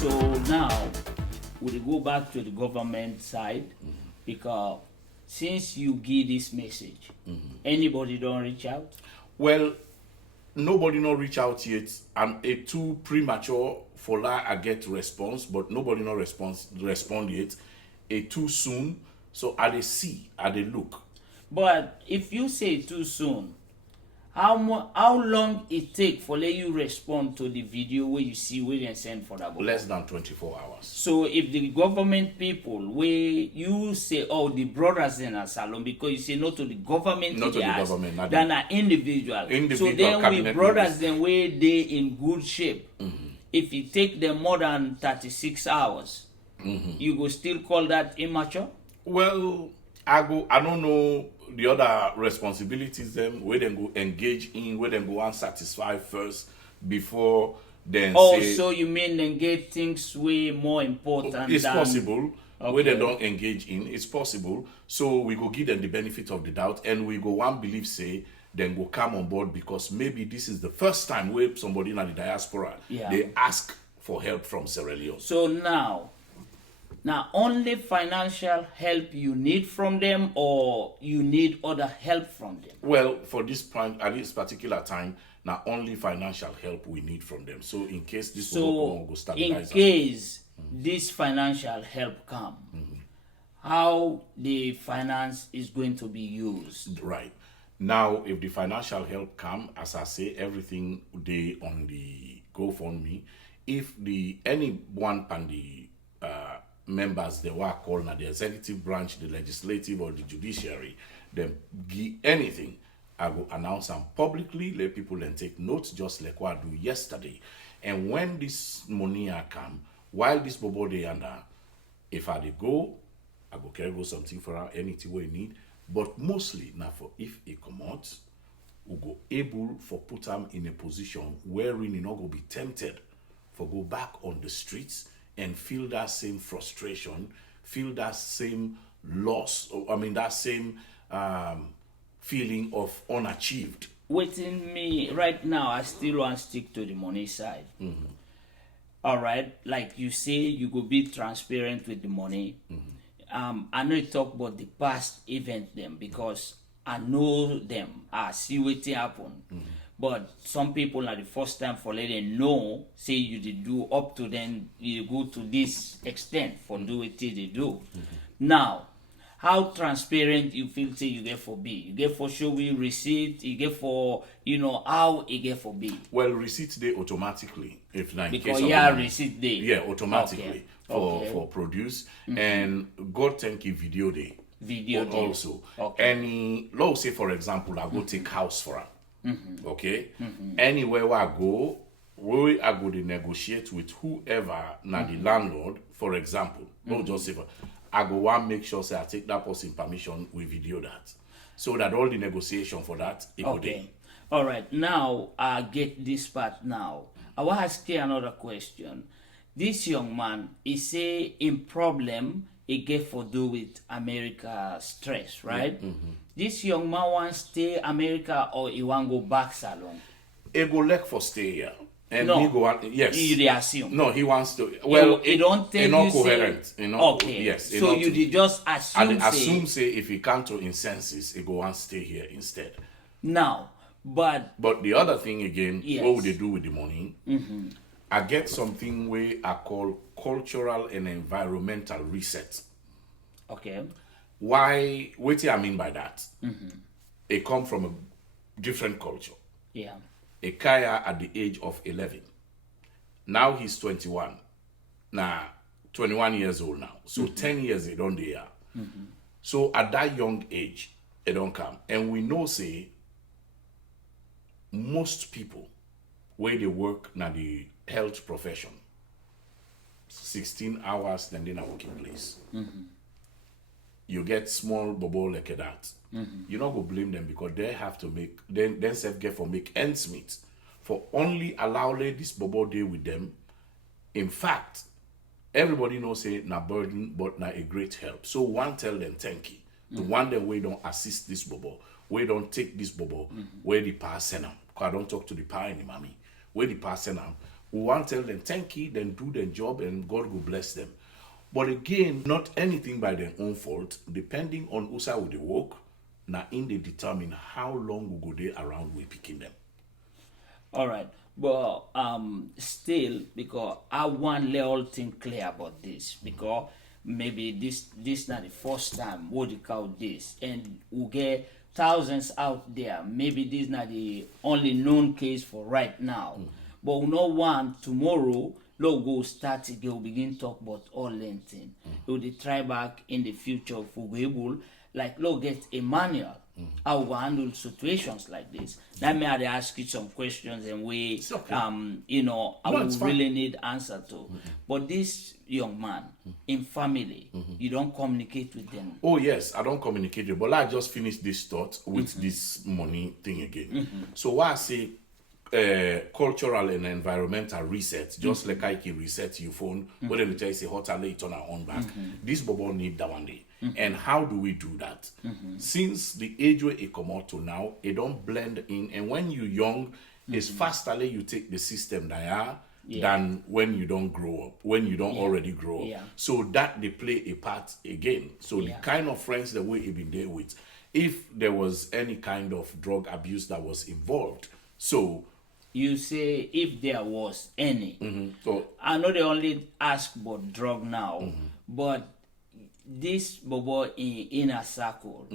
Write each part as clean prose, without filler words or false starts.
So now we go back to the government side because since you give this message, anybody don't reach out? Well, nobody not reach out yet. I'm a too premature for that I get response, but nobody not respond yet. A too soon. So I they see, I they look. But if you say too soon, how long it take for let you respond to the video where you see where they send for that book? Less than 24 hours. So if the government people where you say, oh, the brothers in a salon, because you say no to the government, Not to the ask, government, not than an individual. Individual So then we cabinet brothers members. then where they in good shape. If it take them more than 36 hours, you go still call that immature? Well, I don't know the other responsibilities them where them go engage in, where them go and satisfy first before then Oh, say so you mean then get things way more important it's than... possible where they Okay. don't engage in, it's possible. So we go give them the benefit of the doubt and we go one believe say then go come on board because maybe this is the first time where somebody in the diaspora Yeah. they ask for help from Sierra Leone. So now only financial help you need from them or you need other help from them? Well, for this point, at this particular time, not only financial help we need from them. So in case this will So go in stabilize. case this financial help come, how the finance is going to be used? Right. Now, if the financial help come, as I say, everything they on the GoFundMe. If the anyone and the members they were called now the executive branch, the legislative or the judiciary, them give anything, I will announce them publicly, let people then take notes, just like what I do yesterday. And when this money a come, while this bobo they under, if I dey go, I go carry go something for her, anything we need. But mostly now for if it come out, we go able for put them in a position wherein you not go be tempted for go back on the streets and feel that same frustration, feel that same loss, that same feeling of unachieved. Waiting me right now, I still want to stick to the money side. All right, like you say, you go be transparent with the money. I know you talk about the past event them because I know them. I see what happen. But some people are the first time for letting know, say you did do up to then you go to this extent for do what they do. Now, how transparent you feel say you get for be? You get for show we receipt, you get for how you get for be. Well, receipt they automatically if na in Because case of yeah, money. receipt day. Yeah, automatically Okay. for produce and God thank you video day. Video day. Also. Okay. Any let's say for example I go take house for her. Okay? Anywhere where I go to negotiate with whoever na the landlord, for example. No just say I go want make sure say I take that person permission, we video that. So that all the negotiation for that it go there. Okay. All right. Now I get this part now. I want to ask you another question. This young man, he say in problem he get for do with America stress, right? This young man want stay America or he want go back salon? He go like for stay here. And No. he go yes. You dey assume. No, he wants to. Well, he don't tell he not you say- coherent. You know. Okay. Yes. he So not you to- did just assume, and say assume say if he can't to insenses, he go and stay here instead. now, but But the other thing again, Yes. what would they do with the money? I get something where I call cultural and environmental reset. okay. Why? What do I mean by that? It come from a different culture. Yeah. A Kaya at the age of 11. Now he's 21. Now, 21 years old now. So 10 years they don't there. So at that young age, they don't come. And we know, say, most people, where they work now the health profession, 16 hours, then they not working place. You get small bubble like that. You not go blame them because they have to make then self get for make ends meet. For only allow this bubble day with them. In fact, everybody knows say na burden, but na a great help. So one tell them thank you. The one that we don't assist this bubble, we don't take this bubble, where the power send them. Because I don't talk to the power any mommy. Where the power send them, We want to tell them thank you, then do their job, and God will bless them. But again, not anything by their own fault. Depending on who side with the work, now in they determine how long we go there around we picking them. All right, but still, because I want the whole thing clear about this, because maybe this not the first time we call this, and we get thousands out there. Maybe this not the only known case for right now, but we know one tomorrow. Logo start again, will begin talk about all lengthing. We will try back in the future if we able, like, look, get a manual how we handle situations like this. Now may I ask you some questions and we okay. you know, I No, will it's fine. really need answer to. But this young man in family, you don't communicate with them. Oh yes, I don't communicate with, but I just finished this thought with this money thing again. So why I say cultural and environmental reset, just like I can reset your phone, but then tell you say hot and late on our own back. This bubble need that one day. And how do we do that? Since the age where it come out to now, it don't blend in. And when you young, it's faster you take the system that than when you don't grow up, when you don't already grow up. Yeah. So that they play a part again. So the kind of friends that we have been there with, if there was any kind of drug abuse that was involved, so You say if there was any. so I know they only ask about drug now, but this bobo in inner circle,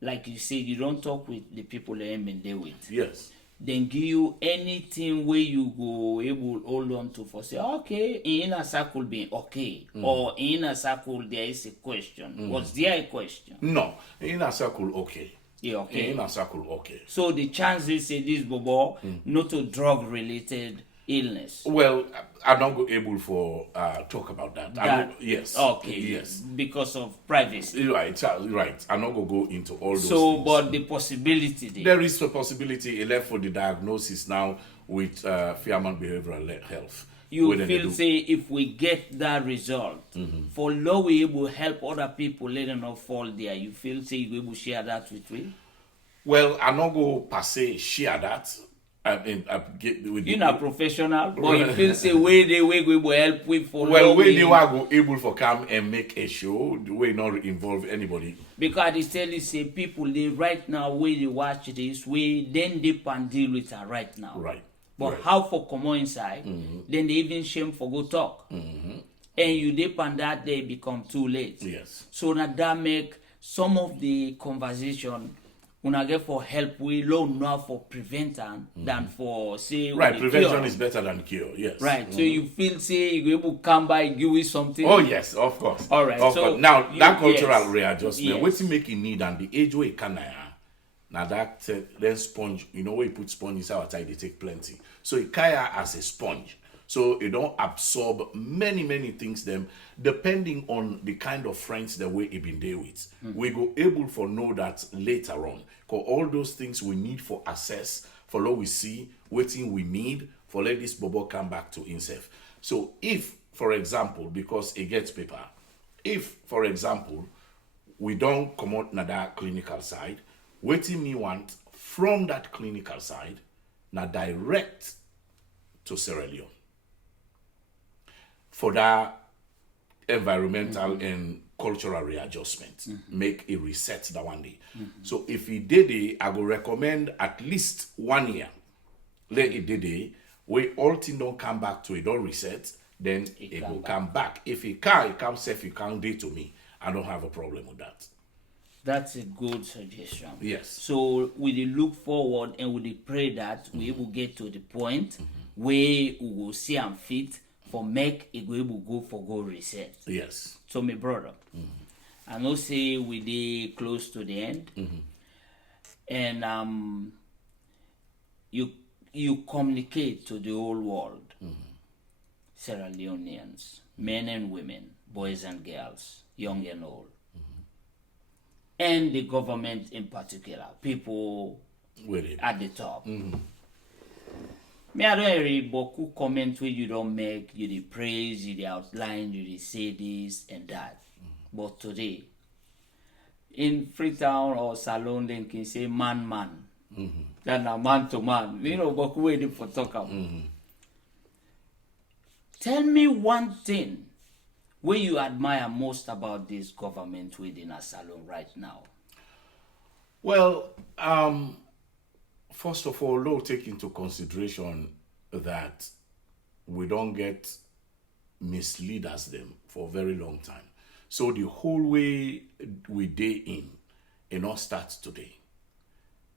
like you say, you don't talk with the people they ain't been there with. yes. Then give you anything where you go able hold on to for say, okay, in inner circle being okay, or in inner circle there is a question. Was there a question? No, in a circle, okay. Yeah, okay. In a circle, okay. So the chances say this bobo not a drug related illness. Well, I'm not able for talk about that. Yes. Okay. Yes. Because of privacy. Right. Right. I'm not gonna go into all those So, things. but the possibility There is a possibility left for the diagnosis now with Fairman Behavioral Health. you When they feel do- say if we get that result, for law we able help other people let them not fall there. You feel say you able share that with we? Well, I'm not go per se share that. I get with You're not professional, but you feel say way they way we will help with for well, law when we- they were go able for come and make a show, the way not involve anybody. Because they tell you say people they right now where they watch this way then they can deal with her right now. Right. But Right. how for come inside, then they even shame for go talk. And you depend that they become too late. Yes. So now that make some of the conversation when I get for help we learn now for prevention than for say Right. the Prevention cure. is better than cure. Yes. Right. So you feel say you able to come by give you something. Oh yes, of course. All right, Of so course. Now you- that cultural yes. readjustment, Yes. what's make it need and the age where it can now that then sponge, you know where you put sponge inside water, they take plenty. So it kaya as a sponge. So it don't absorb many things them depending on the kind of friends that we have been there with. We go able for know that later on. Because all those things we need for assess, for what we see, waiting we need for let this bubble come back to himself. So if, for example, because it gets paper, if, for example, we don't come out na that clinical side, waiting me want from that clinical side, na direct to Sierra Leone. For that environmental and cultural readjustment, make a reset that one day. So if he did it, I will recommend at least 1 year. Let it did it, where all things don't come back to it, don't reset, then it will come back. If it can't, it comes safe, it can't do to me. I don't have a problem with that. That's a good suggestion. Yes. So we dey look forward and we dey pray that we will get to the point where we will see and fit for make it go able go for go reset. Yes. So my brother, I know say we dey close to the end, and you communicate to the whole world, Sierra Leoneans, men and women, boys and girls, young and old, and the government in particular, people With it. at the top. Me, I don't read beaucoup comment where you don't make, you dey praise, you dey outline, you dey say this and that. But today, in Freetown or Salon, they can say man. Then a man to man. You know, beaucoup way they for talk about. Tell me one thing where you admire most about this government within a salon right now. Well, first of all, though, take into consideration that we don't get misleaders them for a very long time. So the whole way we day in, it not starts today.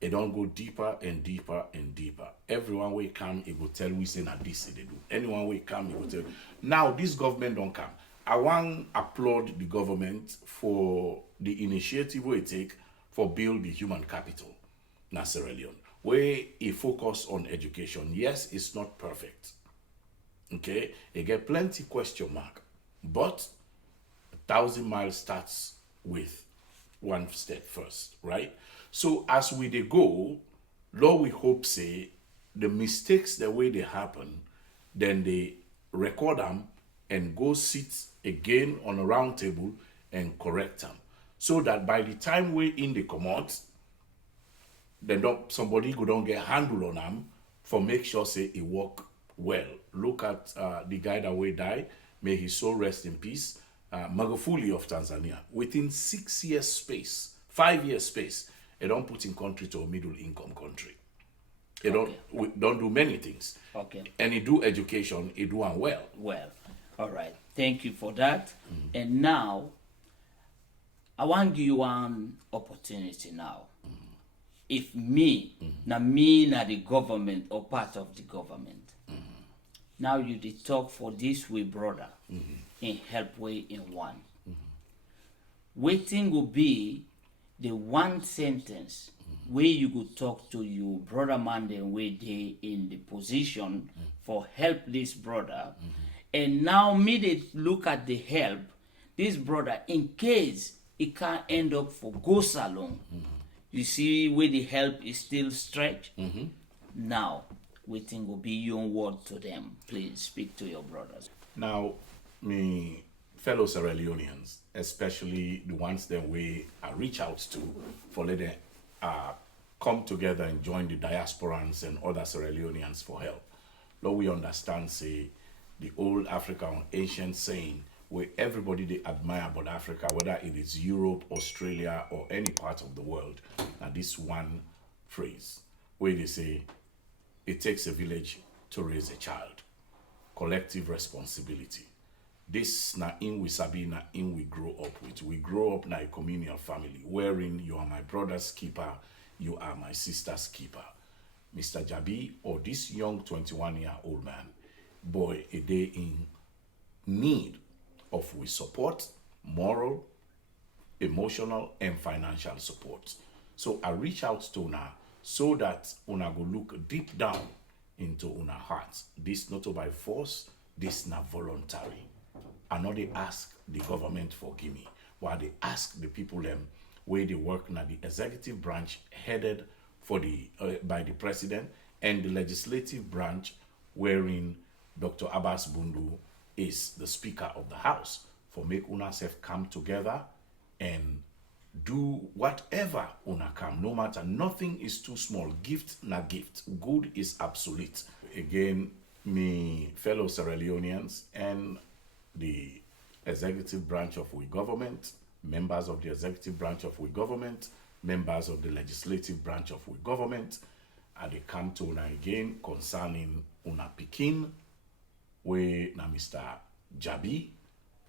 It don't go deeper and deeper and deeper. Everyone will come, it will tell we say that this they do. Anyone will come, it will tell. Now this government don't come. I want applaud the government for the initiative we take for build the human capital in Sierra Leone, where it focus on education. Yes, it's not perfect. Okay, it get plenty question mark, but 1,000 miles starts with one step first, right? So as we they go, Lord, we hope say the mistakes the way they happen, then they record them and go sit again on a round table and correct them, so that by the time we in the commode, then don't, somebody go don't get handle on them for make sure say it work well. Look at the guy that will die, may his soul rest in peace, Magufuli of Tanzania. Within 6 years space, 5 years space, it don't put in country to a middle income country. It don't do many things. Okay. And it do education, it do one well. Well, all right. Thank you for that. And now, I want to give you one opportunity now. If me, na the government or part of the government, now you did talk for this way, brother, in help way in one. Waiting will be the one sentence where you could talk to your brother man then where they in the position for help this brother. And now me they look at the help this brother in case it can't end up for go salon. You see where the help is still stretched. Now waiting will be your word to them. Please speak to your brothers. Now, me fellow Sierra Leoneans, especially the ones that we reach out to for let them come together and join the diasporans and other Sierra Leoneans for help. Lord, we understand, say, the old African ancient saying where everybody they admire about Africa, whether it is Europe, Australia, or any part of the world. Now, this one phrase where they say, it takes a village to raise a child. Collective responsibility. This na in we sabi, na in we grow up with. We grow up na a communal family, wherein you are my brother's keeper, you are my sister's keeper. Mr. Jabi, or this young 21-year-old man, boy, a day in need of we support, moral, emotional, and financial support. So I reach out to Una so that Una go look deep down into Una hearts. This not by force, this not voluntary. I know they ask the government for gimme, while they ask the people them where they work na the executive branch headed for the by the president and the legislative branch wherein Dr. Abbas Bundu is the Speaker of the House, for make Una self come together and do whatever Una come, no matter, nothing is too small. Gift na gift. Good is absolute. Again, me fellow Sierra Leoneans and the executive branch of we government, members of the executive branch of we government, members of the legislative branch of we government, and they come to Una again concerning Una Pikin, where na Mr. Jabi,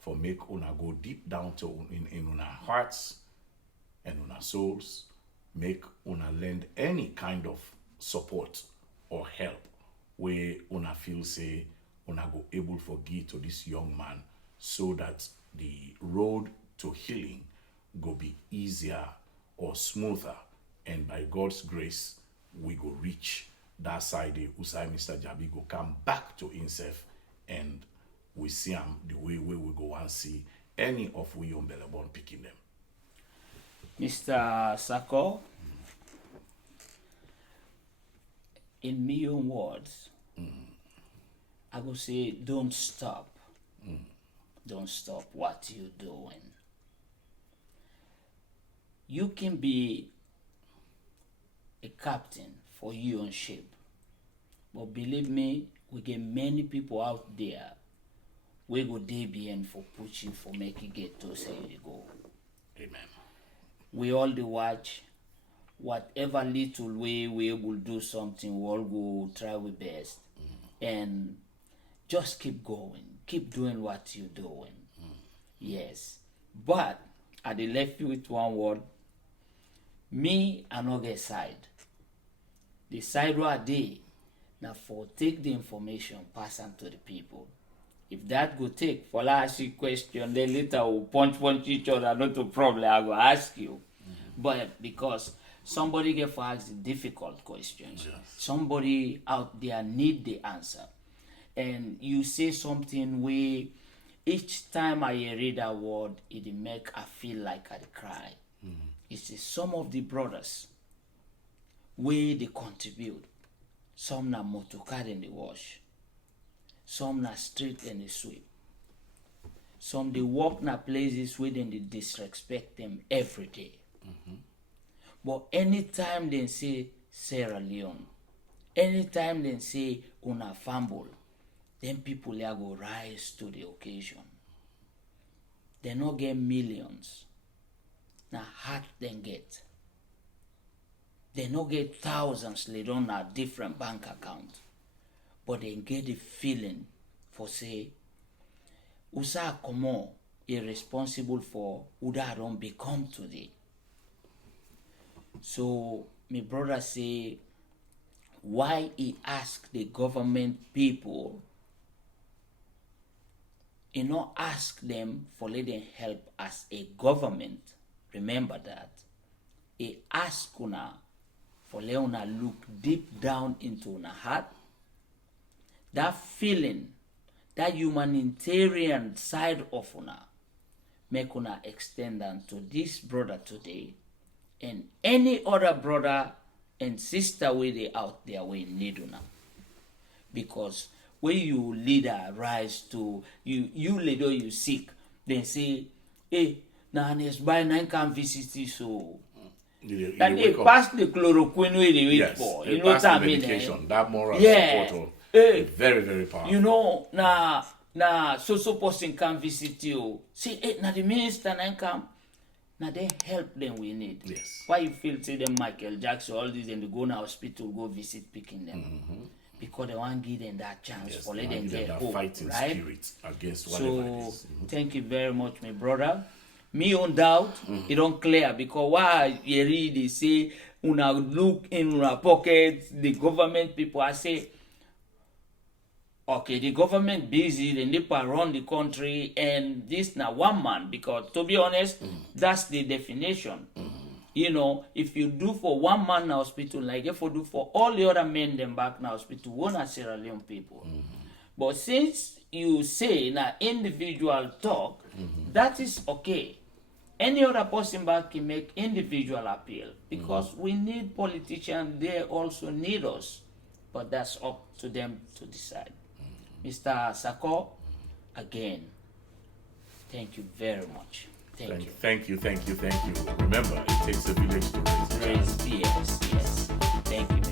for make Una go deep down to in Una hearts and Una souls, make Una lend any kind of support or help where Una feel say Una go able for give to this young man, so that the road to healing go be easier or smoother, and by God's grace we go reach that side Usai Mr. Jabi go come back to himself, and we see him the way we go and see any of we on Bellabon picking them. Mr. Sako, in million words, I will say don't stop. Don't stop what you're doing. You can be a captain for your own ship, but believe me, we get many people out there we go dey behind for push you for make you get to say you dey go. Amen. We all dey watch. Whatever little way we able do something, we all go try our best. And just keep going. Keep doing what you're doing. Yes. But I dey left you with one word. Me, I no get side. The side where I dey, now for take the information, pass on to the people. If that go take, for ask you question, then later we'll punch each other, not a problem, I go ask you. But because somebody get for ask the difficult questions, somebody out there need the answer. And you say something where each time I read a word, it make I feel like I cry. It's some of the brothers where they contribute. Some na motorcar in the wash. Some na street and the sweep. Some they walk na places where they disrespect them every day. But anytime they say Sierra Leone, anytime they say una fumble, then people there go rise to the occasion. They not get millions. Now heart then get. They not get thousands laid on a different bank account. But they get the feeling for say, Usa Komo irresponsible for Uda don't become today. So my brother say, why he ask the government people, he not ask them for letting help as a government. Remember that. He ask una for let una look deep down into una heart. That feeling, that humanitarian side of una, make una extend them to this brother today and any other brother and sister way they out there we need una. Because when you leader rise to you leader you sick, then say, hey, now next by nine can visit you so. And they pass the chloroquine where they wait for. You know what I mean? That moral support is very, very powerful. You know, so person can visit you. See, now the minister then come. Now they help them we need. Yes. Why you feel say them Michael Jackson, all these, and they go to hospital, go visit picking them. Because they want to give them that chance for let them get hope, fighting right? spirit against whatever it is. Thank you very much, my brother. Me on doubt, it don't clear because why you read they say una look in una pocket, the government people I say okay, the government busy, they need to run the country and this now one man because to be honest, that's the definition. You know, if you do for one man in hospital, like if you do for all the other men them back in hospital, one are Sierra Leone people. But since you say now individual talk, that is okay. Any other person back can make individual appeal because we need politicians, they also need us. But that's up to them to decide. Mr. Sako, again, thank you very much. Thank you. Remember, it takes a village to raise a child. Yes. Thank you.